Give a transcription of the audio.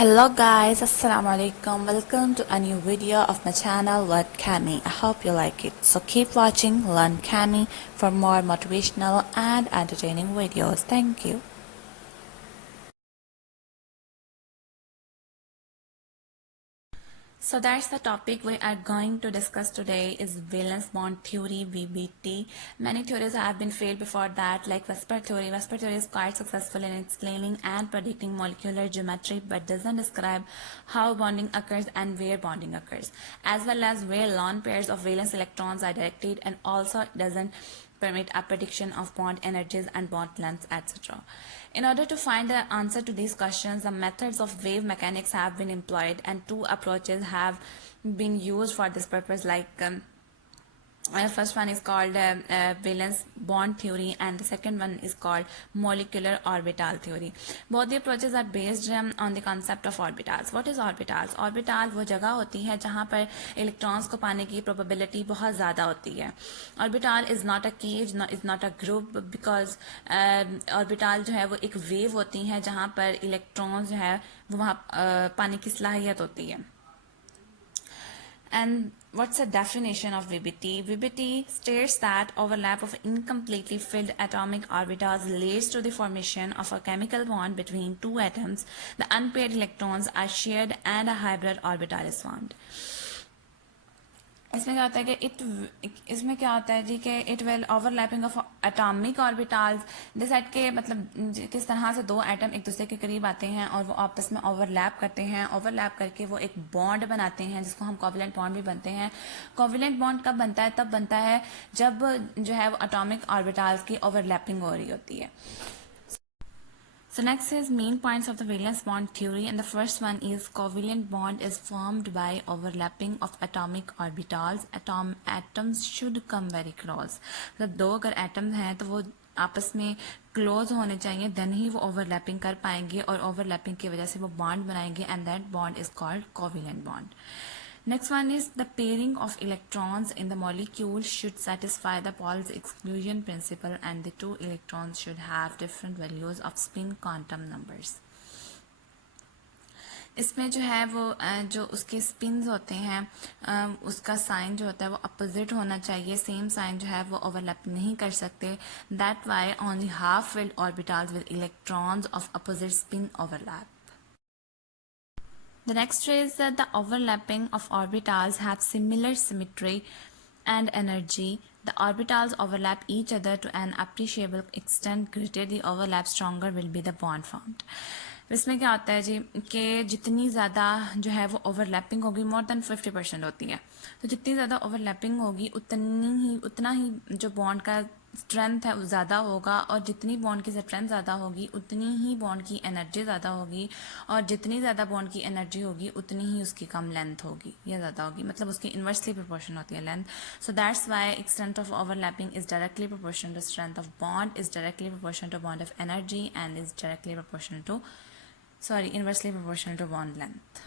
Hello guys, assalamu alaikum. Welcome to a new video of my channel Learn Cami. I hope you like it. So keep watching Learn Cami for more motivational and entertaining videos. Thank you. So that's the topic we are going to discuss today is valence bond theory, VBT. Many theories have been failed before that, like Vesper theory. Vesper theory is quite successful in explaining and predicting molecular geometry but doesn't describe how bonding occurs and where bonding occurs, as well as where lone pairs of valence electrons are directed, and also doesn't permit a prediction of bond energies and bond lengths, etc. In order to find the answer to these questions, the methods of wave mechanics have been employed, and two approaches have been used for this purpose, like first one is called valence bond theory, and the second one is called molecular orbital theory. Both the approaches are based on the concept of orbitals. What is orbitals? Orbital वो जगह होती है जहाँ पर electrons को पाने की probability बहुत ज़्यादा होती है. Orbital is not a cage, is not a group, because orbital जो है वो एक वेव होती है जहाँ पर इलेक्ट्रॉन्स जो है वो वहाँ पाने की सलाहियत होती है. And what's the definition of VBT? VBT states that overlap of incompletely filled atomic orbitals leads to the formation of a chemical bond between two atoms. The unpaired electrons are shared and a hybrid orbital is formed. इसमें क्या होता है कि इसमें क्या होता है जी कि it will overlapping of atomic orbitals this eight के मतलब किस तरह से दो एटम एक दूसरे के करीब आते हैं और वो आपस में ओवरलैप करते हैं. ओवरलैप करके वो एक बॉन्ड बनाते हैं जिसको हम कोवलेंट बॉन्ड भी बनते हैं. कोवलेंट बॉन्ड कब बनता है? तब बनता है जब जो है वो एटॉमिक ऑर्बिटल्स की ओवरलैपिंग हो रही होती है. So next is main points of the valence bond theory, and the first one is covalent bond is formed by overlapping of atomic orbitals. Atoms should come very close. तो दो अगर atoms हैं तो वो आपस में क्लोज होने चाहिए, देन ही वो ओवरलैपिंग कर पाएंगे और ओवरलैपिंग की वजह से वो बॉन्ड बनाएंगे, and that bond is called covalent bond. Next one is the pairing of electrons in the molecule should satisfy the Paul's exclusion principle, and the two electrons should have different values of spin quantum numbers. इसमें जो है वो जो उसके spins होते हैं उसका sign जो होता है वो अपोजिट होना चाहिए. सेम साइन जो है वो ओवरलैप नहीं कर सकते. That why only half filled orbitals with electrons of opposite spin overlap. The next is that the overlapping of orbitals have similar symmetry and energy. The orbitals overlap each other to an appreciable extent. Greater the overlap, stronger will be the bond formed. इसमें क्या होता है जी कि जितनी ज़्यादा जो है वो ओवरलैपिंग होगी, मोर देन 50% होती है, तो जितनी ज़्यादा ओवरलैपिंग होगी उतना ही जो बॉन्ड का स्ट्रेंथ है वो ज़्यादा होगा, और जितनी बॉन्ड की स्ट्रेंथ ज़्यादा होगी उतनी ही बॉन्ड की एनर्जी ज़्यादा होगी, और जितनी ज़्यादा बॉन्ड की एनर्जी होगी उतनी ही उसकी कम लेंथ होगी या ज़्यादा होगी, मतलब उसकी इन्वर्सली प्रोपोर्शन होती है length. So that's why extent of overlapping is directly proportional to strength of bond, is directly proportional to bond of energy, and is directly proportional to inversely proportional to bond length.